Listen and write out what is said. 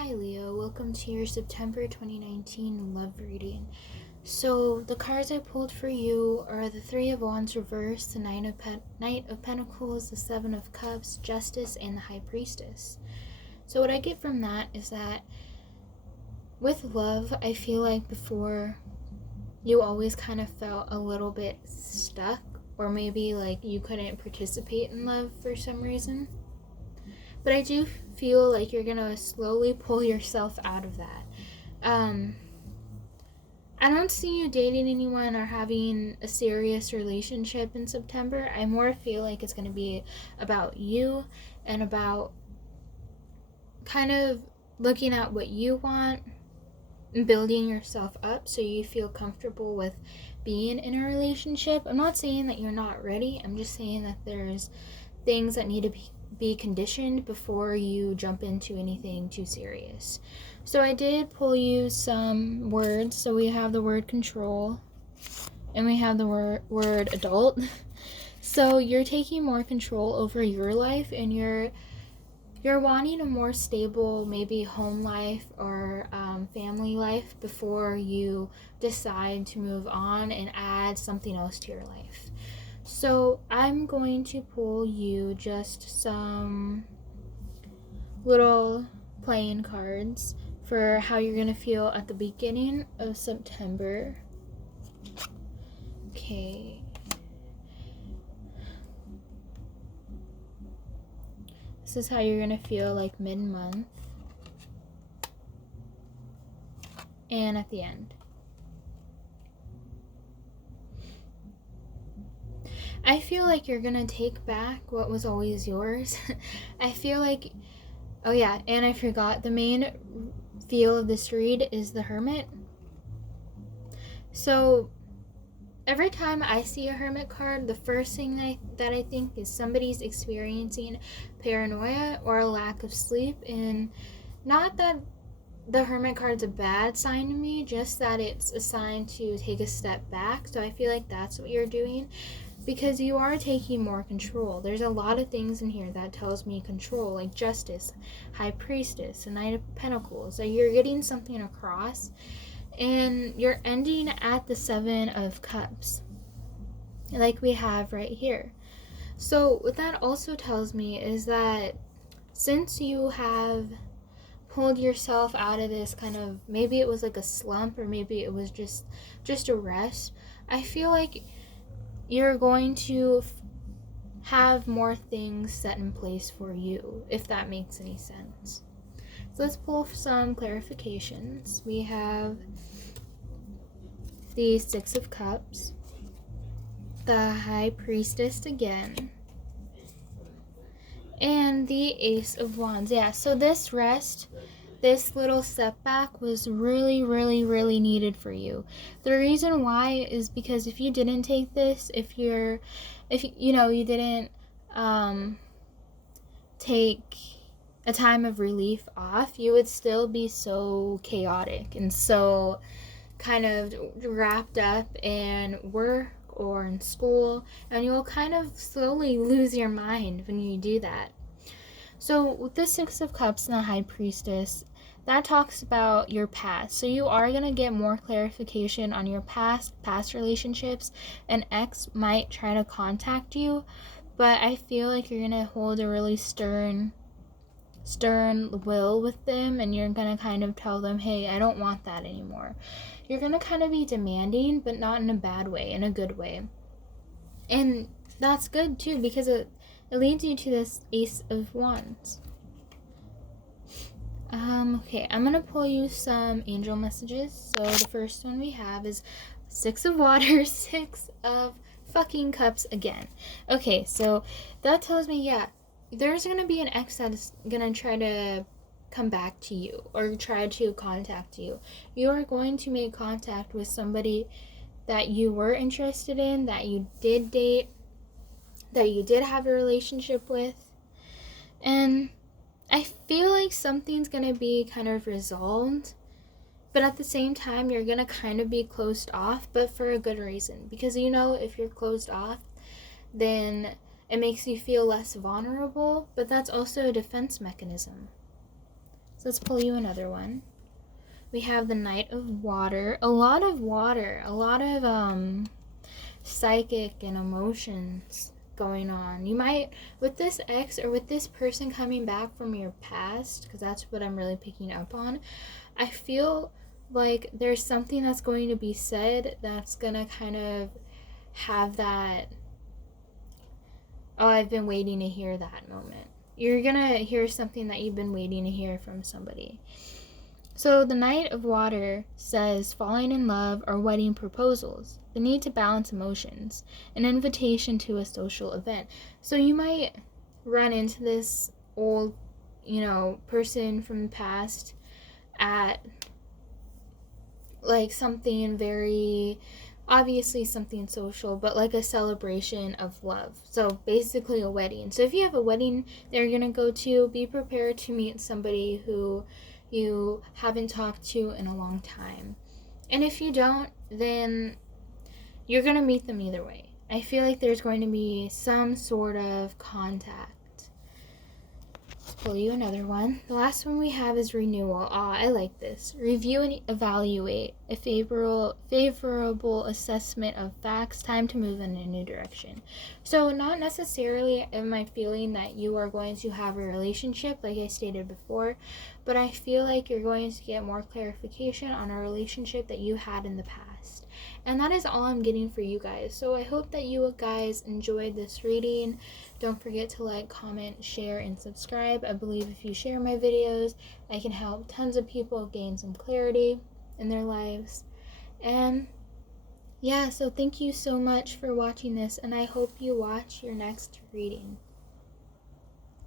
Hi Leo, welcome to your September 2019 love reading. So the cards I pulled for you are the Three of Wands reversed, the Knight of Pentacles, the Seven of Cups, Justice, and the High Priestess. So what I get from that is that with love, I feel like before you always kind of felt a little bit stuck, or maybe like you couldn't participate in love for some reason. But I do feel like you're gonna slowly pull yourself out of that. I don't see you dating anyone or having a serious relationship in September. I more feel like it's gonna be about you and about kind of looking at what you want and building yourself up so you feel comfortable with being in a relationship. I'm not saying that you're not ready. I'm just saying that there's things that need to be conditioned before you jump into anything too serious. So I did pull you some words. So we have the word control and we have the word adult. So you're taking more control over your life and you're wanting a more stable, maybe home life or family life before you decide to move on and add something else to your life. So I'm going to pull you just some little playing cards for how you're going to feel at the beginning of September. Okay. This is how you're going to feel like mid-month and at the end. I feel like you're gonna take back what was always yours. I feel like, oh yeah, and I forgot, the main feel of this read is the Hermit. So every time I see a Hermit card, the first thing that I think is somebody's experiencing paranoia or a lack of sleep. And not that the Hermit card's a bad sign to me, just that it's a sign to take a step back. So I feel like that's what you're doing, because you are taking more control. There's a lot of things in here that tells me control, like Justice, High Priestess, the Knight of Pentacles. So you're getting something across, and you're ending at the Seven of Cups, like we have right here. So what that also tells me is that since you have pulled yourself out of this kind of, maybe it was like a slump or maybe it was just a rest, I feel like you're going to have more things set in place for you, if that makes any sense. So let's pull some clarifications. We have the Six of Cups, the High Priestess again, and the Ace of Wands. Yeah, so this rest, this little setback was really, really, really needed for you. The reason why is because if you didn't take this, if you didn't take a time of relief off, you would still be so chaotic and so kind of wrapped up in work or in school, and you'll kind of slowly lose your mind when you do that. So with the Six of Cups and the High Priestess, that talks about your past. So you are going to get more clarification on your past relationships. An ex might try to contact you, but I feel like you're going to hold a really stern will with them, and you're going to kind of tell them, hey, I don't want that anymore. You're going to kind of be demanding, but not in a bad way, in a good way. And that's good too, because it leads you to this Ace of Wands. Okay, I'm gonna pull you some angel messages. So the first one we have is Six of Waters, Six of fucking Cups again. Okay, so that tells me, yeah, there's gonna be an ex that's gonna try to come back to you or try to contact you. You are going to make contact with somebody that you were interested in, that you did date, that you did have a relationship with, and I feel like something's gonna be kind of resolved, but at the same time you're gonna kind of be closed off, but for a good reason, because if you're closed off, then it makes you feel less vulnerable, but that's also a defense mechanism. So let's pull you another one. We have the Knight of Water. A lot of water. A lot of psychic and emotions going on. You might, with this ex or with this person coming back from your past, because that's what I'm really picking up on, I feel like there's something that's going to be said that's going to kind of have that, oh, I've been waiting to hear that moment. You're going to hear something that you've been waiting to hear from somebody. So the Knight of Water says falling in love or wedding proposals, the need to balance emotions, an invitation to a social event. So you might run into this old, person from the past at like something very, obviously something social, but like a celebration of love. So basically a wedding. So if you have a wedding that you're gonna go to, be prepared to meet somebody who you haven't talked to in a long time. And if you don't, then you're gonna meet them either way. I feel like there's going to be some sort of contact. Pull you another one. The last one we have is renewal. I like this. Review and evaluate. A favorable assessment of facts. Time to move in a new direction. So not necessarily am I feeling that you are going to have a relationship like I stated before, but I feel like you're going to get more clarification on a relationship that you had in the past. And that is all I'm getting for you guys. So I hope that you guys enjoyed this reading. Don't forget to like, comment, share, and subscribe. I believe if you share my videos, I can help tons of people gain some clarity in their lives. And yeah, so thank you so much for watching this, and I hope you watch your next reading.